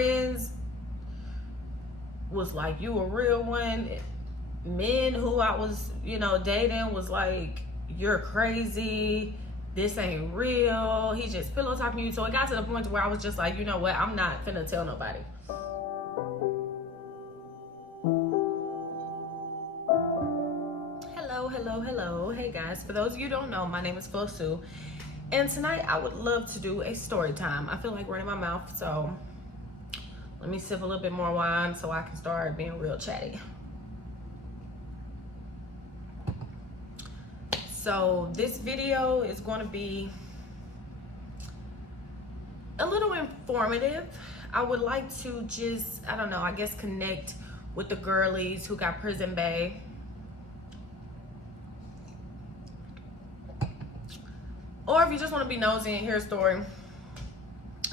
friends was like, you a real one. Men who I was, dating was like, you're crazy. This ain't real. He just pillow talking you. So it got to the point where I was just like, you know what? I'm not finna tell nobody. Hello. Hey guys, for those of you who don't know, my name is Fosu. And tonight I would love to do a story time. I feel like running my mouth, so let me sip a little bit more wine so I can start being real chatty. So this video is going to be a little informative. I would like to just, I guess connect with the girlies who got prison bae. Or if you just want to be nosy and hear a story,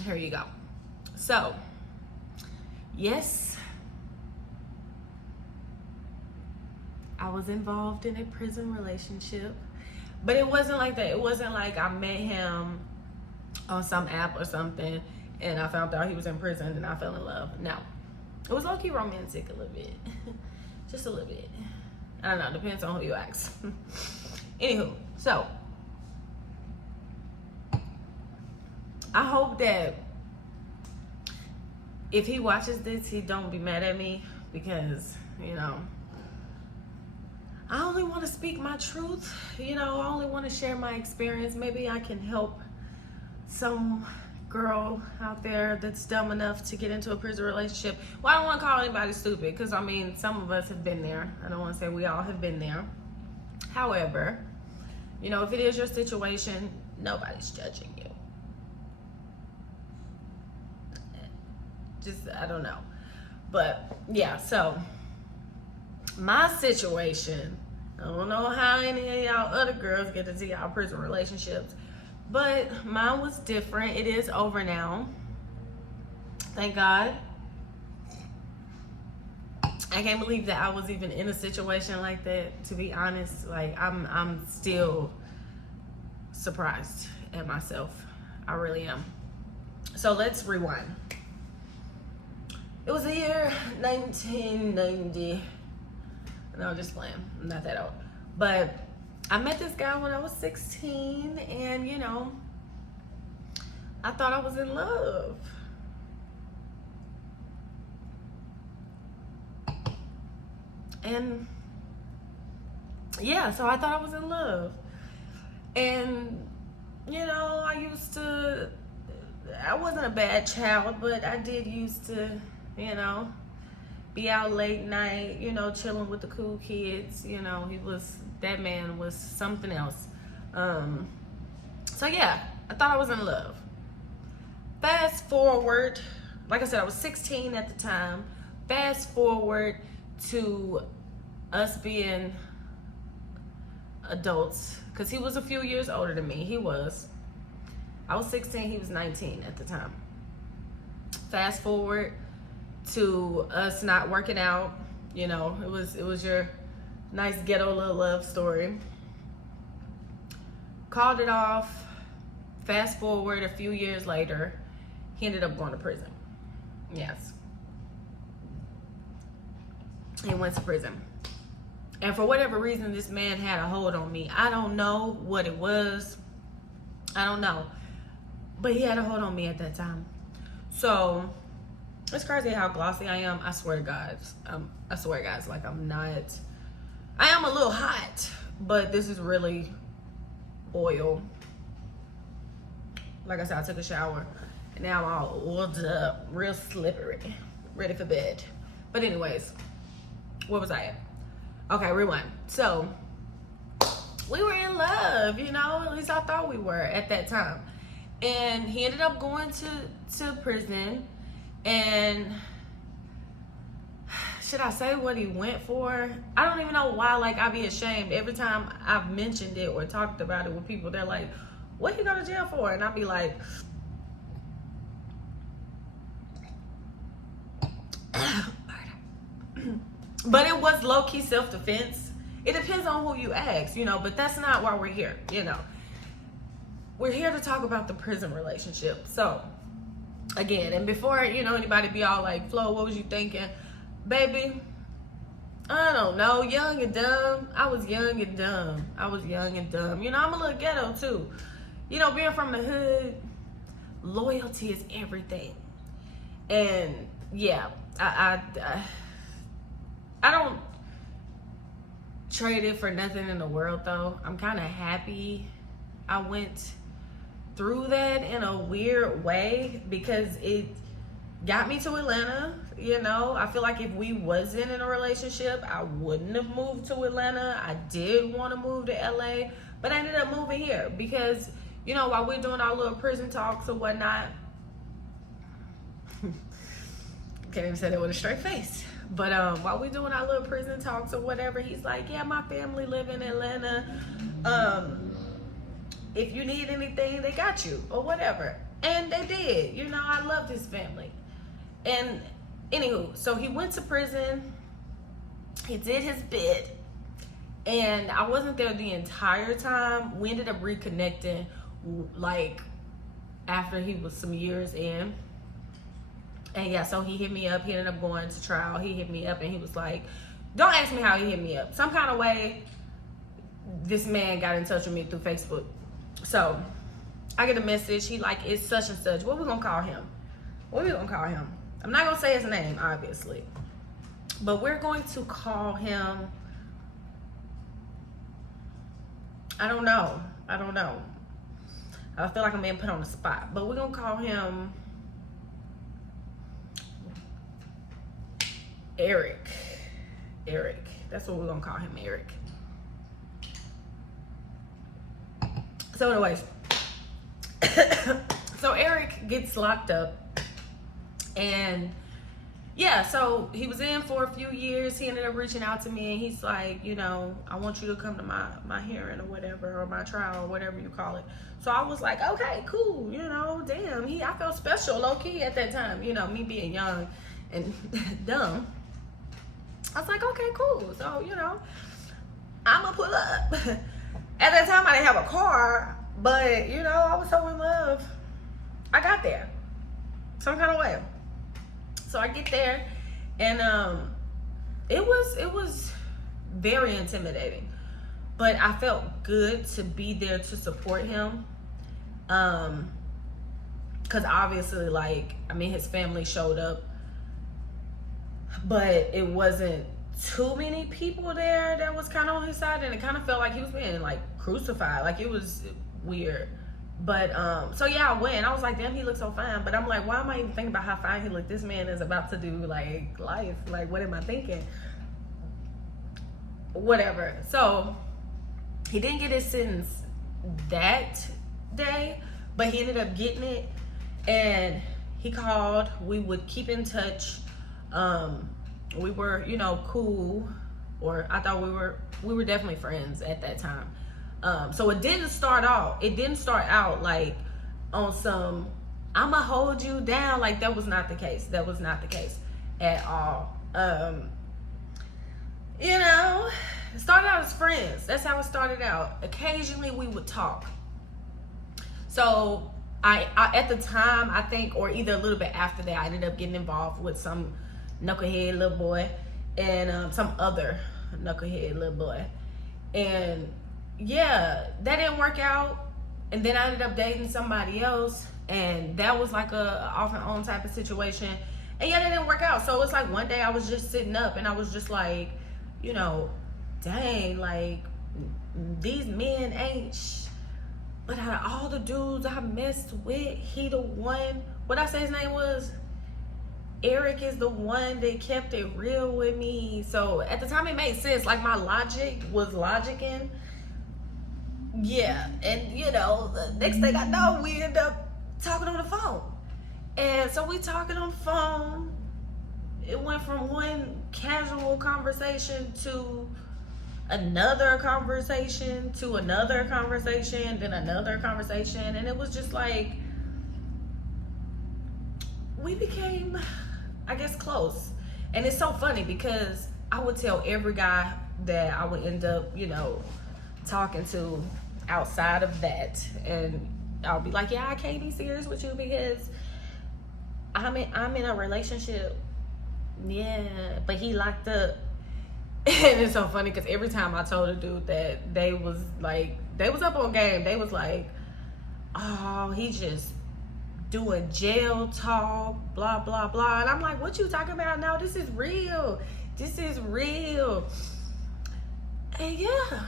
here you go. So, yes, I was involved in a prison relationship, but it wasn't like that. It wasn't like I met him on some app or something and I found out he was in prison and I fell in love. No, it was low-key romantic a little bit, just a little bit. I don't know, depends on who you ask. Anywho, so I hope that if he watches this, he don't be mad at me because, I only want to speak my truth. I only want to share my experience. Maybe I can help some girl out there that's dumb enough to get into a prison relationship. Well, I don't want to call anybody stupid because, some of us have been there. I don't want to say we all have been there. However, if it is your situation, nobody's judging you. I don't know. But yeah, so my situation, I don't know how any of y'all other girls get into y'all prison relationships, but mine was different. It is over now. Thank God. I can't believe that I was even in a situation like that, to be honest. Like I'm still surprised at myself. I really am. So let's rewind. It was the year 1990. No, just playing. I'm not that old. But I met this guy when I was 16, and I thought I was in love. And yeah, so I thought I was in love. And I wasn't a bad child, but I did used to be out late night, chilling with the cool kids. That man was something else. So yeah, I thought I was in love. Fast forward, like I said, I was 16 at the time. Fast forward to us being adults, because he was a few years older than me. I was 16, he was 19 at the time. Fast forward to us not working out. It was your nice ghetto little love story. Called it off. Fast forward a few years later, he ended up going to prison. Yes. He went to prison. And for whatever reason, this man had a hold on me. I don't know what it was. I don't know. But he had a hold on me at that time. So it's crazy how glossy I am. I swear, guys. Like I am a little hot, but this is really oil. Like I said, I took a shower and now I'm all oiled up, real slippery, ready for bed. But anyways, where was I at? Okay, rewind. So we were in love, at least I thought we were at that time. And he ended up going to prison. And should I say what he went for? I don't even know why. Like, I be ashamed every time I've mentioned it or talked about it with people. They're like, what he go to jail for? And I'll be like, but it was low-key self-defense. It depends on who you ask, but that's not why we're here. We're here to talk about the prison relationship. So again, and before, you know, anybody be all like, Flo, what was you thinking? Baby, I don't know, young and dumb. I was young and dumb. You know, I'm a little ghetto too. You know, being from the hood, loyalty is everything. And yeah, I don't trade it for nothing in the world though. I'm kind of happy I went through that in a weird way because it got me to Atlanta. You know, I feel like if we wasn't in a relationship, I wouldn't have moved to Atlanta. I did want to move to LA, but I ended up moving here because, you know, while we're doing our little prison talks or whatnot, can't even say that with a straight face. But while we're doing our little prison talks or whatever, he's like, yeah, my family live in Atlanta. If you need anything, they got you or whatever. And they did. You know, I loved his family. And anywho, so he went to prison. He did his bit. And I wasn't there the entire time. We ended up reconnecting like after he was some years in. And yeah, so he hit me up. He ended up going to trial. He hit me up and he was like, don't ask me how he hit me up. Some kind of way, this man got in touch with me through Facebook. So I get a message. He like, it's such and such. What we gonna call him? I'm not gonna say his name, obviously. But we're going to call him, I don't know. I feel like I'm being put on the spot. But we're gonna call him Eric. That's what we're gonna call him, Eric. So anyways, so Eric gets locked up, and yeah, so he was in for a few years. He ended up reaching out to me and he's like, you know, I want you to come to my hearing or whatever, or my trial or whatever you call it. So I was like, okay, cool, you know, damn, I felt special, low key at that time, you know, me being young and dumb. I was like, okay, cool. So, you know, I'ma pull up. At that time, I didn't have a car, but, you know, I was so in love. I got there some kind of way. So I get there, and it was very intimidating, but I felt good to be there to support him. Because obviously, like, I mean, his family showed up, but it wasn't too many people there that was kind of on his side, and it kind of felt like he was being like crucified. Like, it was weird. But so yeah, I went. I was like, damn, he looks so fine. But I'm like, why am I even thinking about how fine he looked? This man is about to do like life. Like, what am I thinking? Whatever. So he didn't get his sentence that day, but he ended up getting it. And he called. We would keep in touch. We were, you know, cool, or I thought we were definitely friends at that time. So it didn't start out like on some, I'ma hold you down. Like, that was not the case at all. You know, it started out as friends. That's how it started out. Occasionally we would talk. So I at the time, I think, or either a little bit after that, I ended up getting involved with some knucklehead little boy and some other knucklehead little boy. And yeah, that didn't work out. And then I ended up dating somebody else, and that was like a off and on type of situation. And yeah, that didn't work out. So it's like one day I was just sitting up and I was just like, you know, dang, like, these men ain't but out of all the dudes I messed with, he the one, what I say his name was? Eric is the one that kept it real with me. So at the time it made sense. Like, my logic was logicking. Yeah, and you know, the next thing I know, we end up talking on the phone. And so we talking on the phone. It went from one casual conversation to another conversation to another conversation, then another conversation. And it was just like, we became, I guess, close. And it's so funny because I would tell every guy that I would end up, you know, talking to outside of that, and I'll be like, yeah, I can't be serious with you because I'm in a relationship. Yeah, but he locked up. And it's so funny because every time I told a dude that, they was up on game. They was like, oh, he just doing jail talk, blah, blah, blah. And I'm like, what you talking about? No, this is real. This is real. And yeah,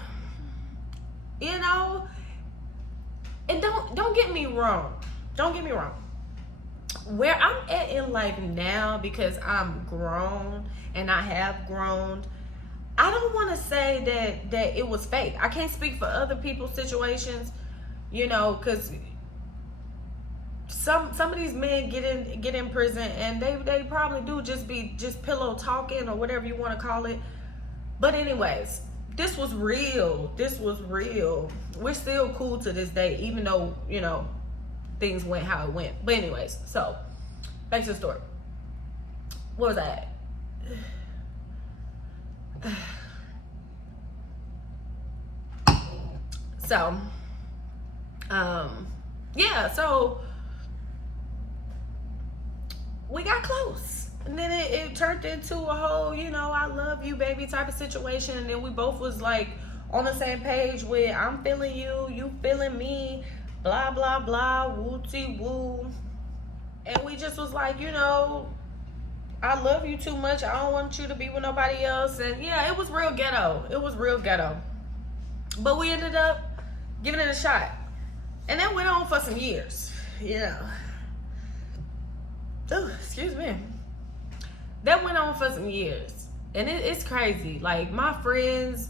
you know, and don't get me wrong. Don't get me wrong. Where I'm at in life now, because I'm grown and I have grown, I don't want to say that it was fake. I can't speak for other people's situations, you know, because some of these men get in prison and they probably do just pillow talking or whatever you want to call it. But anyways, this was real. This was real. We're still cool to this day, even though, you know, things went how it went. But anyways, so back to the story. What was I at? So, yeah, so we got close. And then it turned into a whole, you know, I love you, baby type of situation. And then we both was like on the same page with, I'm feeling you, you feeling me, blah, blah, blah, woo-tee-woo. And we just was like, you know, I love you too much. I don't want you to be with nobody else. And yeah, it was real ghetto. It was real ghetto. But we ended up giving it a shot. And that went on for some years, you know. Oh, excuse me. That went on for some years. And it's crazy. Like, my friends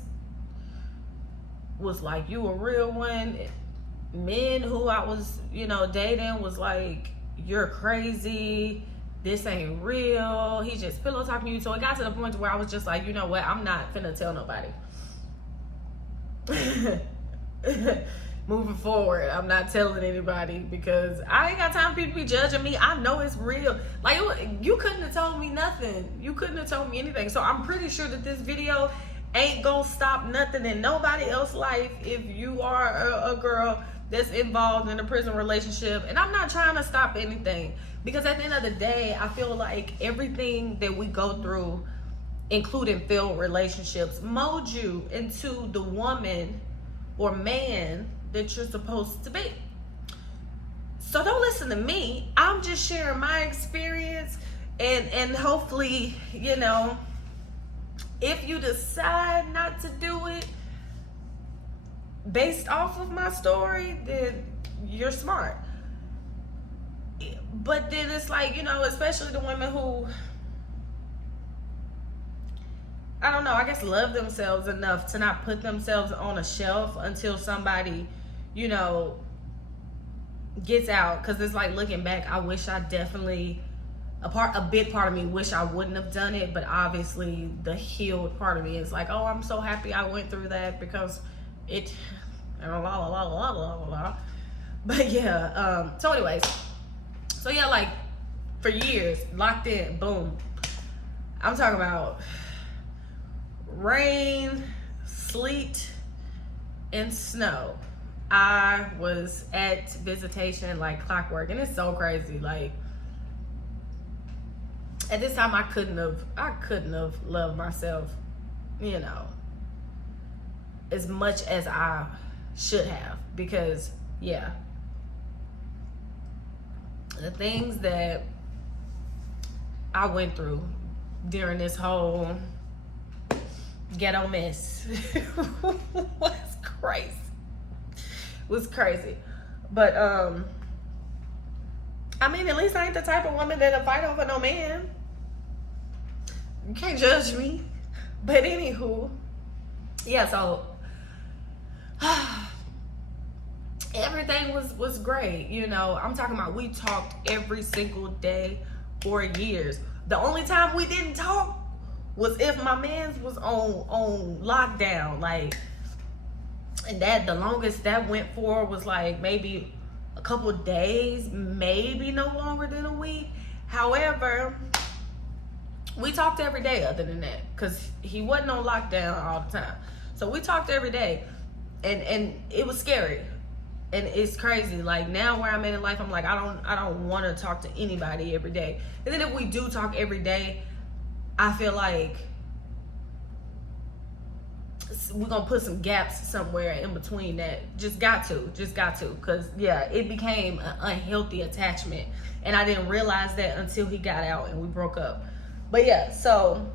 was like, you a real one. Men who I was, you know, dating was like, you're crazy. This ain't real. He just pillow talking to you. So it got to the point where I was just like, you know what? I'm not finna tell nobody. Moving forward, I'm not telling anybody because I ain't got time for people to be judging me. I know it's real. Like, you couldn't have told me nothing. You couldn't have told me anything. So I'm pretty sure that this video ain't gonna stop nothing in nobody else's life if you are a girl that's involved in a prison relationship. And I'm not trying to stop anything, because at the end of the day, I feel like everything that we go through, including failed relationships, mold you into the woman or man that you're supposed to be. So don't listen to me. I'm just sharing my experience, and hopefully, you know, if you decide not to do it based off of my story, then you're smart. But then it's like, you know, especially the women who, I don't know, I guess love themselves enough to not put themselves on a shelf until somebody, you know, gets out. Because it's like, looking back, I wish I definitely, a big part of me wish I wouldn't have done it. But obviously the healed part of me is like, oh, I'm so happy I went through that, because it, but yeah, so anyways, so yeah, like, for years, locked in, boom. I'm talking about rain, sleet, and snow. I was at visitation like clockwork, and it's so crazy. Like, at this time, I couldn't have loved myself, you know, as much as I should have, because yeah, the things that I went through during this whole ghetto mess was crazy. But I mean, at least I ain't the type of woman that'll fight over no man. You can't judge me. But anywho, yeah, so everything was great, you know. I'm talking about, we talked every single day for years. The only time we didn't talk was if my man's was on lockdown, like, and that the longest that went for was like maybe a couple days, maybe no longer than a week. However, we talked every day other than that, because he wasn't on lockdown all the time. So we talked every day, and it was scary. And it's crazy. Like, now where I'm at in life, I'm like, I don't want to talk to anybody every day. And then if we do talk every day, I feel like we're gonna put some gaps somewhere in between that. Just got to, because yeah, it became an unhealthy attachment, and I didn't realize that until he got out and we broke up. But yeah, so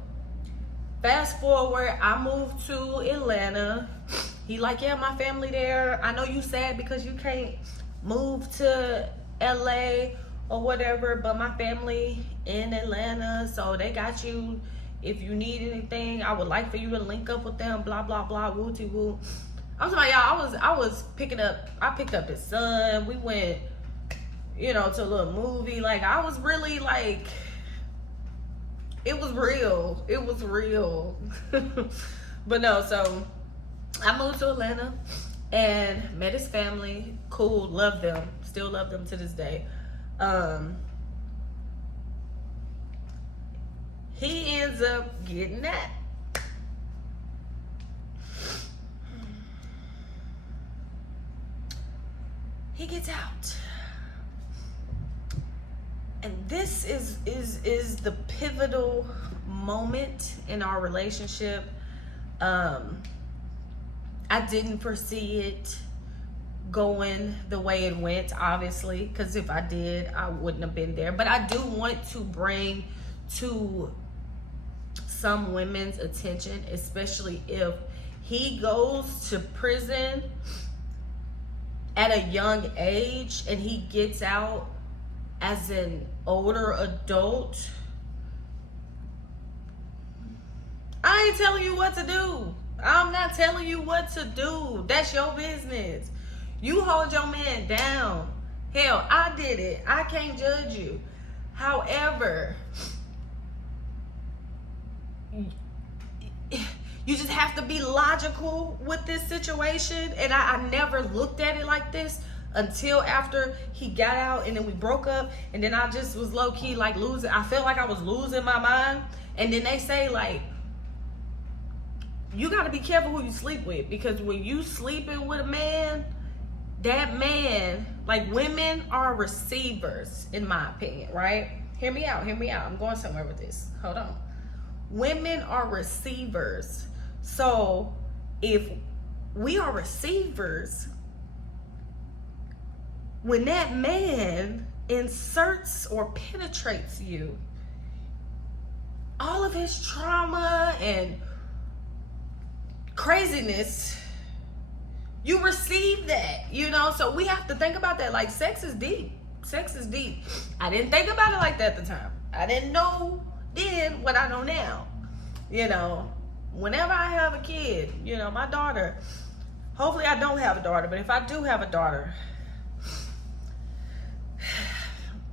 fast forward, I moved to Atlanta. He like, yeah, my family there. I know you sad because you can't move to LA or whatever, but my family in Atlanta, so they got you. If you need anything, I would like for you to link up with them, blah, blah, blah, woo-tee woo. I'm talking about, y'all, I picked up his son. We went, to a little movie. Like, I was really like, it was real. But no, so I moved to Atlanta and met his family. Cool, love them. Still love them to this day. He ends up getting that. He gets out. And this is the pivotal moment in our relationship. I didn't foresee it going the way it went, obviously, because if I did, I wouldn't have been there. But I do want to bring to some women's attention, especially if he goes to prison at a young age and he gets out as an older adult. I ain't telling you what to do. I'm not telling you what to do. That's your business. You hold your man down. Hell, I did it. I can't judge you. However, you just have to be logical with this situation. And I never looked at it like this until after he got out and then we broke up. And then I just was low-key like losing. I felt like I was losing my mind. And then they say, like, you got to be careful who you sleep with, because when you sleeping with a man, that man, like, women are receivers, in my opinion, right? Hear me out. I'm going somewhere with this. Hold on. Women are receivers. So if we are receivers, when that man inserts or penetrates you, all of his trauma and craziness, you receive that, so we have to think about that. Like, sex is deep. I didn't think about it like that at the time. I didn't know then what I know now. Whenever I have a kid, my daughter, hopefully I don't have a daughter, but if I do have a daughter,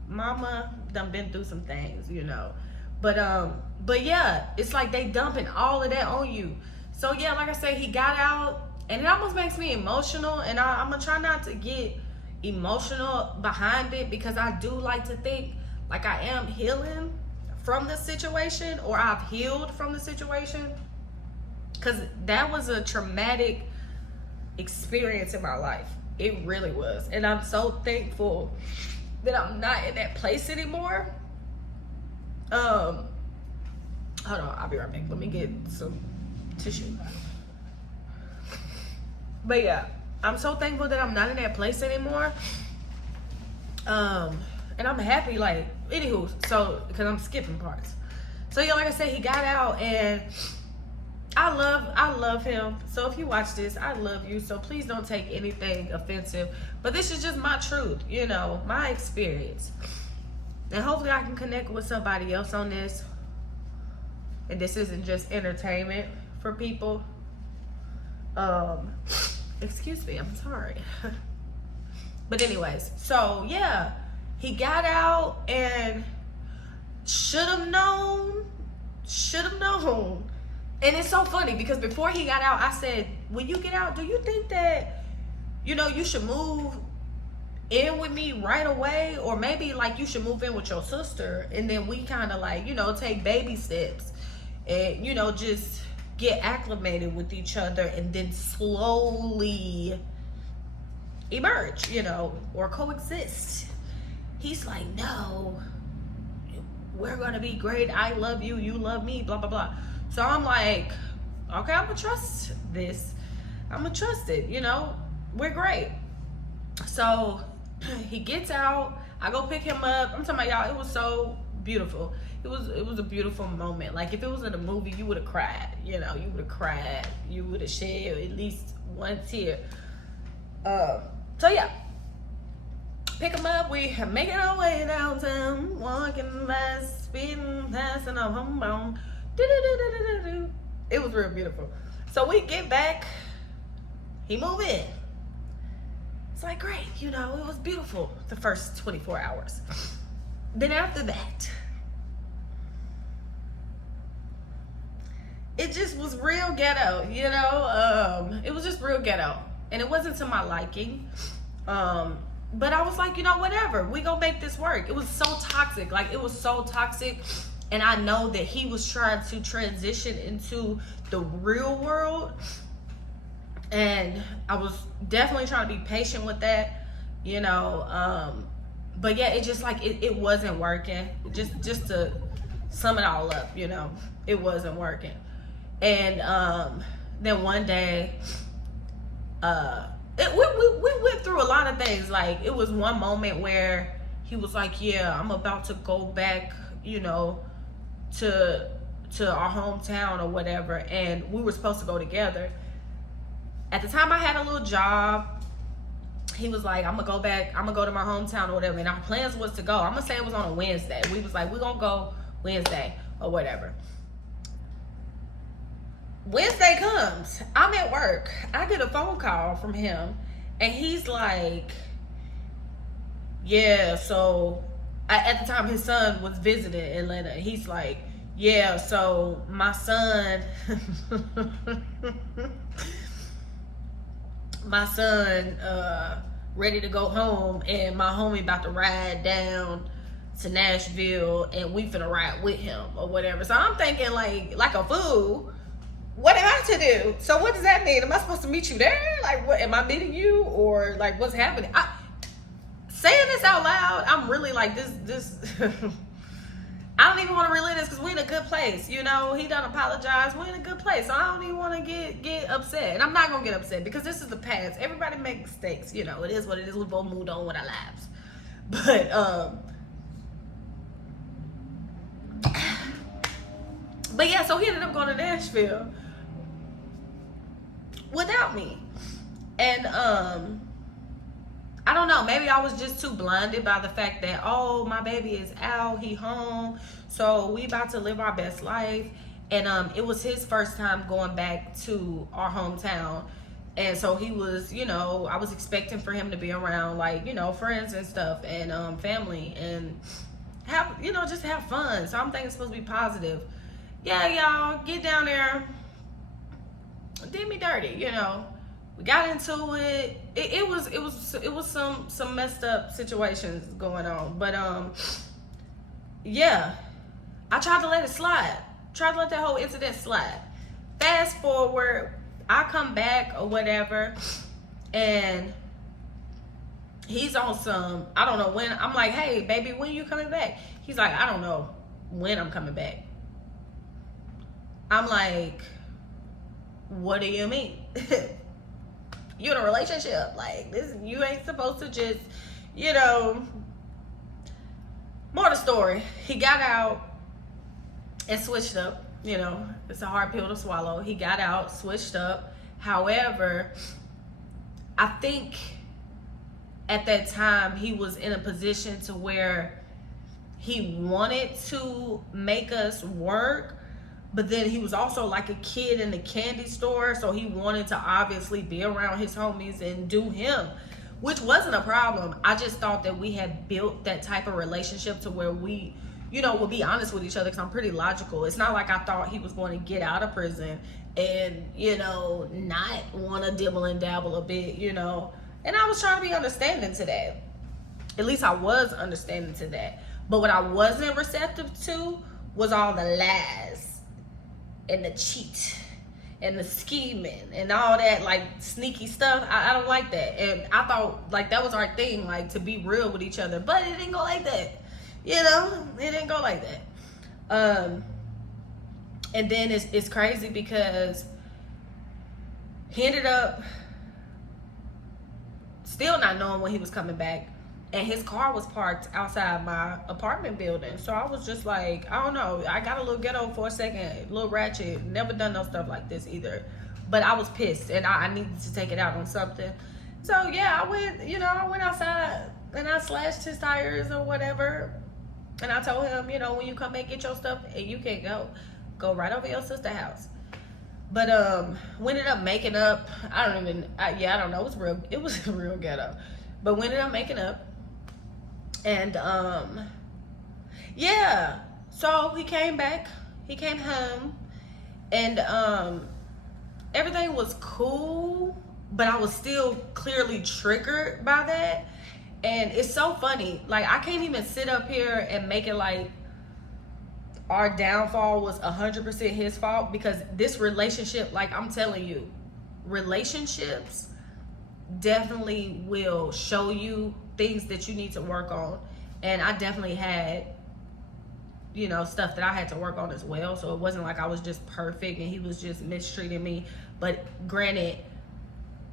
mama done been through some things, but yeah, it's like they dumping all of that on you. So yeah, like I said, he got out, and it almost makes me emotional, and I'm gonna try not to get emotional behind it, because I do like to think like I am healing from the situation, or I've healed from the situation, because that was a traumatic experience in my life. It really was. And I'm so thankful that I'm not in that place anymore. Hold on, I'll be right back. Let me get some tissue. But yeah, I'm so thankful that I'm not in that place anymore. And I'm happy, like, anywho, so, because I'm skipping parts. So yeah, like I said, he got out, and I love him. So if you watch this, I love you. So please don't take anything offensive. But this is just my truth, my experience. And hopefully I can connect with somebody else on this. And this isn't just entertainment for people. Excuse me, I'm sorry. But anyways, so yeah, he got out, and should have known. And it's so funny, because before he got out, I said, when you get out, do you think that, you should move in with me right away? Or maybe, like, you should move in with your sister, and then we kind of, like, take baby steps and, just get acclimated with each other, and then slowly emerge, you know, or coexist. He's like, no, we're gonna be great. I love you, you love me, blah blah blah. So I'm like, okay, I'm gonna trust this. I'm gonna trust it, you know, we're great. So he gets out, I go pick him up. I'm talking about, y'all, it was so beautiful. It was a beautiful moment. Like, if it was in a movie, you would have cried, you know, you would have cried, you would have shed at least one tear. So yeah, pick him up, we making our way downtown, walking fast, speeding fast, and I'm home. It was real beautiful. So we get back, he move in. It's like, great, you know, it was beautiful the first 24 hours. Then after that, it just was real ghetto, you know. It was just real ghetto, and it wasn't to my liking. But I was like, you know, whatever, we gonna make this work. It was so toxic, like, it was so toxic. And I know that he was trying to transition into the real world, and I was definitely trying to be patient with that, you know. But yeah, it just like it wasn't working. Just to sum it all up, you know, it wasn't working. And then one day, we went through a lot of things. Like, it was one moment where he was like, yeah, I'm about to go back, you know, to our hometown or whatever, and we were supposed to go together. At the time, I had a little job. He was like, I'm gonna go back, I'm gonna go to my hometown or whatever, and our plans was to go, I'm gonna say it was on a Wednesday. We was like, we're gonna go Wednesday or whatever. Wednesday comes, I'm at work, I get a phone call from him, and he's like, yeah, so at the time his son was visiting Atlanta. He's like, yeah, so my son ready to go home, and my homie about to ride down to Nashville, and we finna ride with him or whatever. So I'm thinking, like a fool, what am I to do? So what does that mean? Am I supposed to meet you there? Like, what, am I meeting you, or like, what's happening? Saying this out loud, I'm really like, this I don't even want to relive this, because we're in a good place, you know. He done apologized, we're in a good place, so I don't even want to get upset. And I'm not gonna get upset, because this is the past. Everybody makes mistakes, you know. It is what it is. We both moved on with our lives. But yeah, so he ended up going to Nashville without me. And I don't know, maybe I was just too blinded by the fact that, oh, my baby is out, he home, so we about to live our best life. And it was his first time going back to our hometown, and so he was, you know, I was expecting for him to be around, like, you know, friends and stuff, and family, and have, you know, just have fun. So I'm thinking it's supposed to be positive. Yeah, y'all, get down there, did me dirty, you know. We got into it. It was some messed up situations going on. But yeah, I tried to let it slide. Tried to let that whole incident slide. Fast forward, I come back or whatever, and he's on some, I don't know when. I'm like, hey baby, when you coming back? He's like, I don't know when I'm coming back. I'm like, what do you mean? You in a relationship, like this, you ain't supposed to just, you know. More the story, he got out and switched up, you know. It's a hard pill to swallow. He got out, switched up. However, I think at that time he was in a position to where he wanted to make us work, but then he was also like a kid in the candy store, so he wanted to obviously be around his homies and do him, which wasn't a problem. I just thought that we had built that type of relationship to where we, you know, would be honest with each other, because I'm pretty logical. It's not like I thought he was going to get out of prison and, you know, not want to dibble and dabble a bit, you know. And I was trying to be understanding to that. At least I was understanding to that. But what I wasn't receptive to was all the lies and the cheat and the scheming and all that like sneaky stuff. I don't like that. And I thought like that was our thing, like to be real with each other. But it didn't go like that. You know? It didn't go like that. And then it's crazy because he ended up still not knowing when he was coming back. And his car was parked outside my apartment building. So I was just like, I don't know. I got a little ghetto for a second, a little ratchet. Never done no stuff like this either. But I was pissed and I needed to take it out on something. So yeah, I went outside and I slashed his tires or whatever. And I told him, when you come and get your stuff, and you can't go right over your sister's house. But we ended up making up. I don't know. It was real ghetto. But we ended up making up. And yeah, so he came back, he came home, and everything was cool, but I was still clearly triggered by that. And it's so funny, like I can't even sit up here and make it like our downfall was 100% his fault, because this relationship, like I'm telling you, relationships definitely will show you things that you need to work on. And I definitely had stuff that I had to work on as well. So it wasn't like I was just perfect and he was just mistreating me. But granted,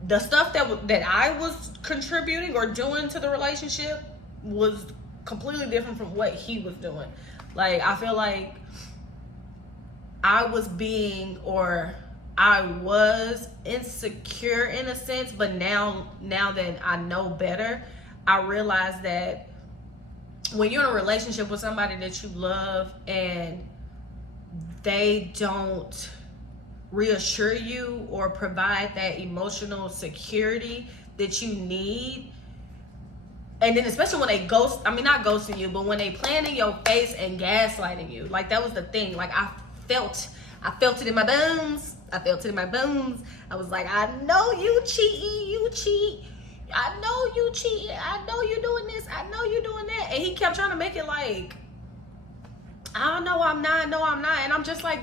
the stuff that I was contributing or doing to the relationship was completely different from what he was doing. Like I feel like I was insecure in a sense, but now that I know better, I realize that when you're in a relationship with somebody that you love and they don't reassure you or provide that emotional security that you need, and then especially when they not ghosting you, but when they playing in your face and gaslighting you, like that was the thing. Like I felt it in my bones. I was like, I know you cheat. I know you cheating. I know you doing this. I know you doing that. And he kept trying to make it like, I don't know, I'm not. No, I'm not. And I'm just like,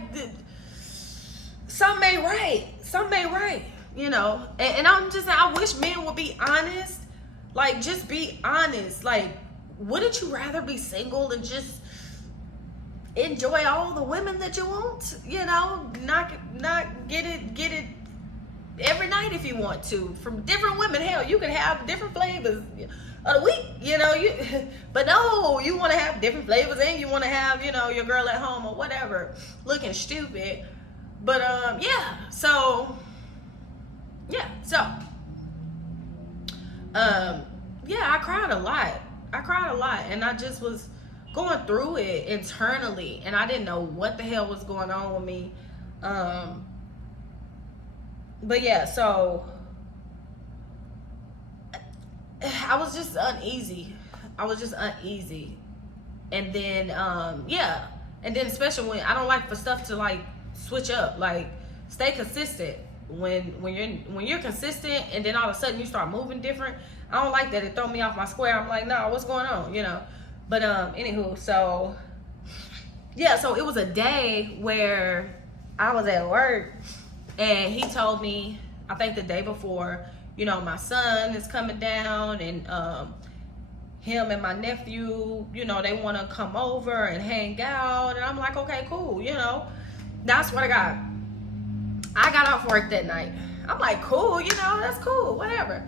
something ain't right. And I'm just, I wish men would be honest. Like, just be honest. Like, wouldn't you rather be single and just enjoy all the women that you want? Not get it every night if you want to, from different women. Hell, you can have different flavors of the week, but no, you want to have different flavors, and you want to have, your girl at home or whatever, looking stupid. But I cried a lot, and I just was going through it internally, and I didn't know what the hell was going on with me. But yeah, so I was just uneasy. And then, and then especially when I don't like for stuff to like switch up, like stay consistent. When you're consistent and then all of a sudden you start moving different, I don't like that. It throw me off my square. I'm like, no, what's going on, But anywho, so it was a day where I was at work. And he told me, I think the day before, my son is coming down, and him and my nephew, they want to come over and hang out. And I'm like, okay, cool, That's what I got. I got off work that night. I'm like, cool, that's cool, whatever.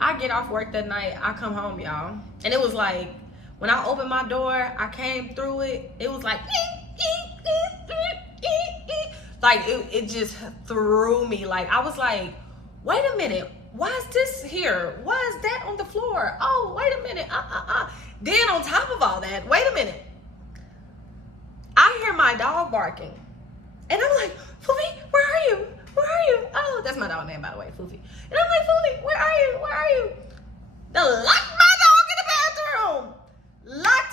I get off work that night. I come home, y'all. And it was like, when I opened my door, I came through it. It was like, like it just threw me. Like I was like, wait a minute, why is this here? Why is that on the floor? Oh, wait a minute. Then on top of all that, wait a minute, I hear my dog barking, and I'm like, Foofy, where are you? Oh, that's my dog name, by the way, Foofy. And I'm like, Foofy, where are you? They locked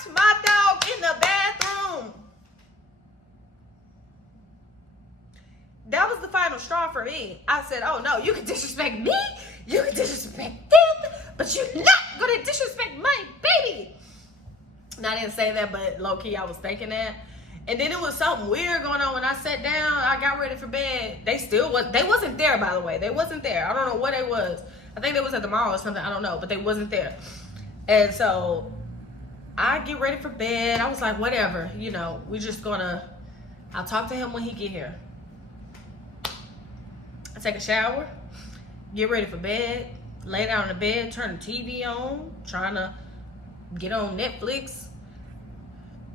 my dog in the bathroom. That was the final straw for me. I said, oh no, you can disrespect me, you can disrespect them, but you're not gonna disrespect my baby. And I didn't say that, but low-key I was thinking that. And then it was something weird going on when I sat down. I got ready for bed. They wasn't there, by the way. They wasn't there. I don't know where they was. I think they was at the mall or something. I don't know, but they wasn't there. And so I get ready for bed. I was like, whatever, you know, I'll talk to him when he get here. I take a shower, get ready for bed, lay down in the bed, turn the TV on, trying to get on Netflix.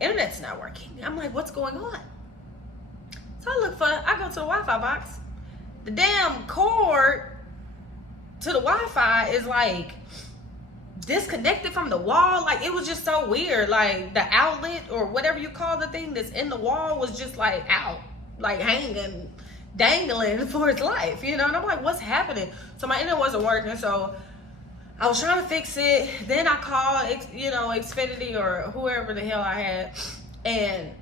Internet's not working. I'm like, what's going on? So I go to the Wi-Fi box. The damn cord to the Wi-Fi is like disconnected from the wall. Like, it was just so weird. Like, the outlet or whatever you call the thing that's in the wall was just like out, like hanging, dangling for its life, you know? And I'm like, what's happening? So my internet wasn't working. So I was trying to fix it. Then I called, Xfinity or whoever the hell I had. And,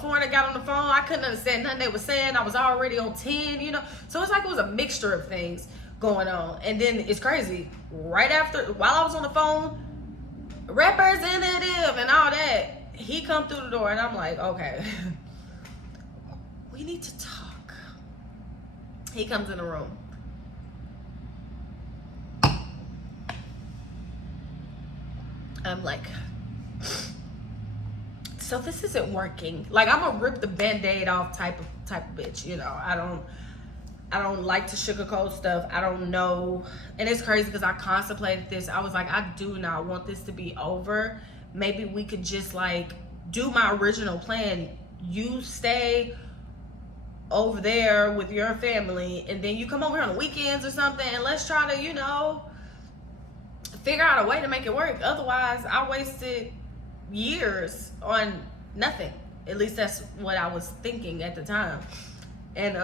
foreigner got on the phone. I couldn't understand nothing they were saying. I was already on 10, So it's like it was a mixture of things going on. And then it's crazy. Right after, while I was on the phone, representative and all that, he come through the door. And I'm like, okay, we need to talk. He comes in the room. I'm like, so this isn't working. Like, I'm gonna rip the Band-Aid off type of bitch, I don't like to sugarcoat stuff. I don't know. And it's crazy because I contemplated this. I was like, I do not want this to be over. Maybe we could just like do my original plan. You stay over there with your family and then you come over here on the weekends or something, and let's try to, figure out a way to make it work. Otherwise, I wasted years on nothing. At least that's what I was thinking at the time. And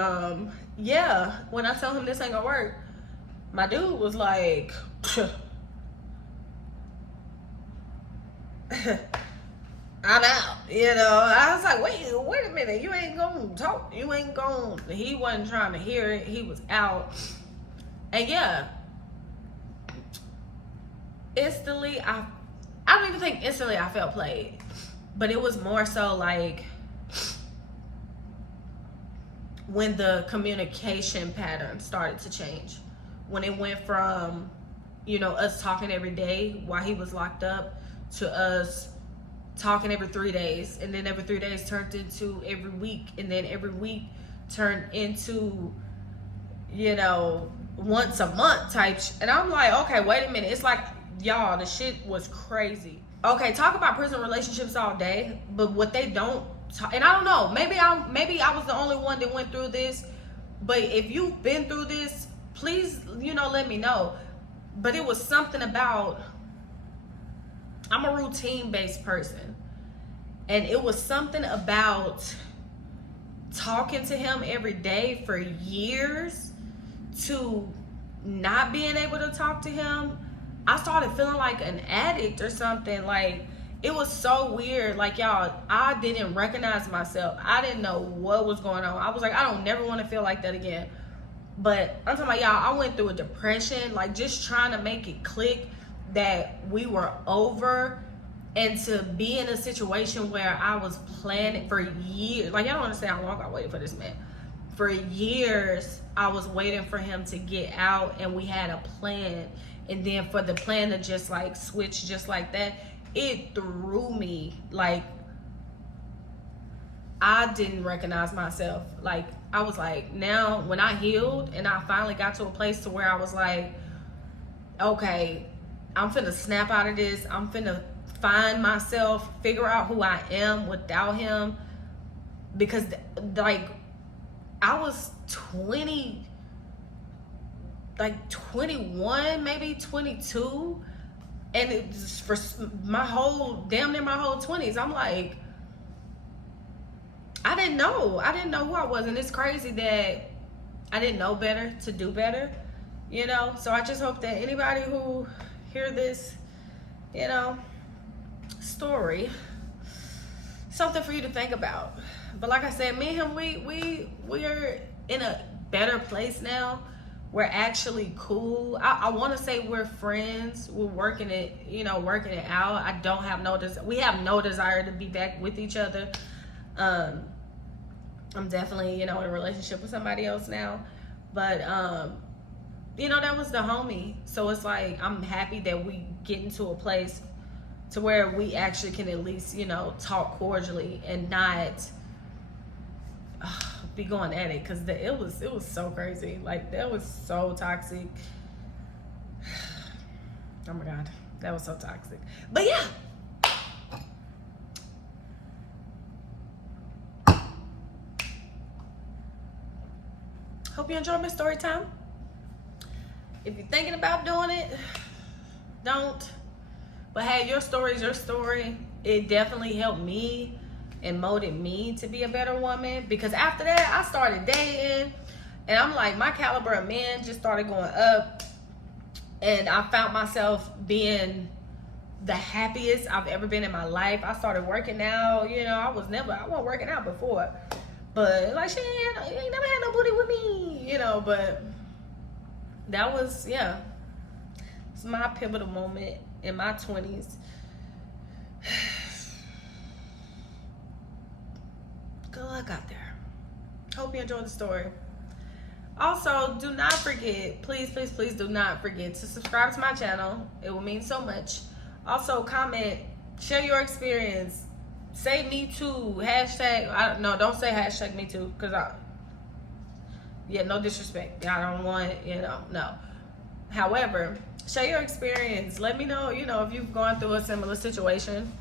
when I told him this ain't gonna work, my dude was like, I'm out. I was like, wait a minute, you ain't gonna talk, he wasn't trying to hear it. He was out. And instantly, I don't even think instantly I felt played, but it was more so like when the communication pattern started to change, when it went from, us talking every day while he was locked up to us talking every 3 days, and then every 3 days turned into every week, and then every week turned into, once a month type. And I'm like, okay, wait a minute. It's like, y'all, the shit was crazy. Okay, talk about prison relationships all day, but what they don't and I don't know, maybe I was the only one that went through this, but if you've been through this, please, let me know. But it was something about, I'm a routine-based person, and it was something about talking to him every day for years to not being able to talk to him. I started feeling like an addict or something. Like, it was so weird. Like, y'all, I didn't recognize myself. I didn't know what was going on. I was like, I don't never want to feel like that again. But I'm talking about, y'all, I went through a depression, like just trying to make it click that we were over, and to be in a situation where I was planning for years. Like, y'all don't understand how long I waited for this man. For years, I was waiting for him to get out, and we had a plan. And then for the plan to just like switch just like that, it threw me. Like, I didn't recognize myself. Like, I was like, now when I healed and I finally got to a place to where I was like, okay, I'm finna snap out of this. I'm finna find myself, figure out who I am without him. Because like, I was 21, maybe 22, and it's for damn near my whole 20s. I'm like, I didn't know who I was, and it's crazy that I didn't know better to do better, so I just hope that anybody who hear this, story, something for you to think about. But like I said, me and him, we're in a better place now. we're actually cool. I want to say we're friends. We're working it, working it out. I don't have we have no desire to be back with each other. I'm definitely, in a relationship with somebody else now. But, that was the homie. So it's like, I'm happy that we get into a place to where we actually can at least, talk cordially and not be going at it, because it was so crazy. Like, that was so toxic. Oh my God, that was so toxic. But yeah. Hope you enjoyed my story time. If you're thinking about doing it, don't. But hey, your story is your story. It definitely helped me and molded me to be a better woman, because after that, I started dating, and I'm like, my caliber of men just started going up, and I found myself being the happiest I've ever been in my life. I started working out. I wasn't working out before. But like, she ain't never had no booty with me, but that was, yeah. It's my pivotal moment in my 20s. Good luck out there. Hope you enjoyed the story. Also, do not forget, please, please, please do not forget to subscribe to my channel. It will mean so much. Also, comment, share your experience. Say me too. Hashtag, no, don't say hashtag me too, because no disrespect. I don't want, no. However, share your experience. Let me know, if you've gone through a similar situation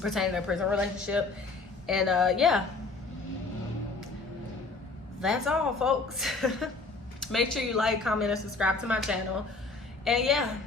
pertaining to a prison relationship. And yeah. That's all, folks. Make sure you like, comment, and subscribe to my channel. And yeah.